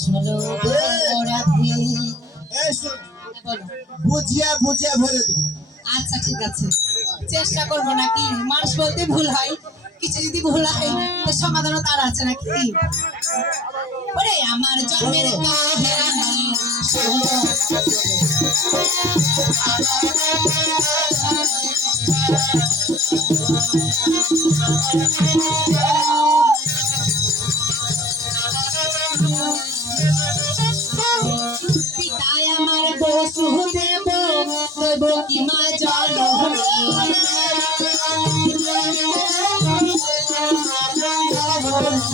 ষোলো রাধে বুঝিয়া বুঝিয়া ভরে দেবো। আচ্ছা ঠিক আছে। চেষ্টা করব নাকি? মানুষ বলতে ভুল হয়। কিছু যদি ভুল হয় তো সমাধানও তার আছে নাকি? ওরে আমার জন্মের কাহিনী। শোনো।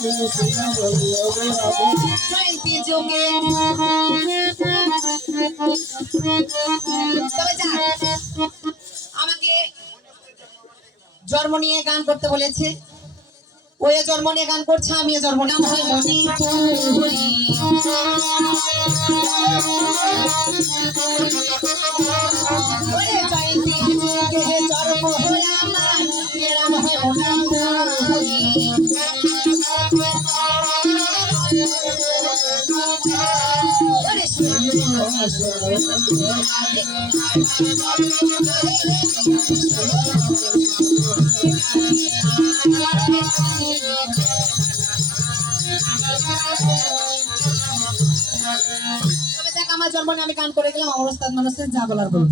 তবে আমাকে জন্ম নিয়ে গান করতে বলেছে। ওই জন্ম নিয়ে গান করছে, আমিও জন্ম নাম আমার জন্ম আমি কান করে গেলাম আমার মানুষের যা বলার বলব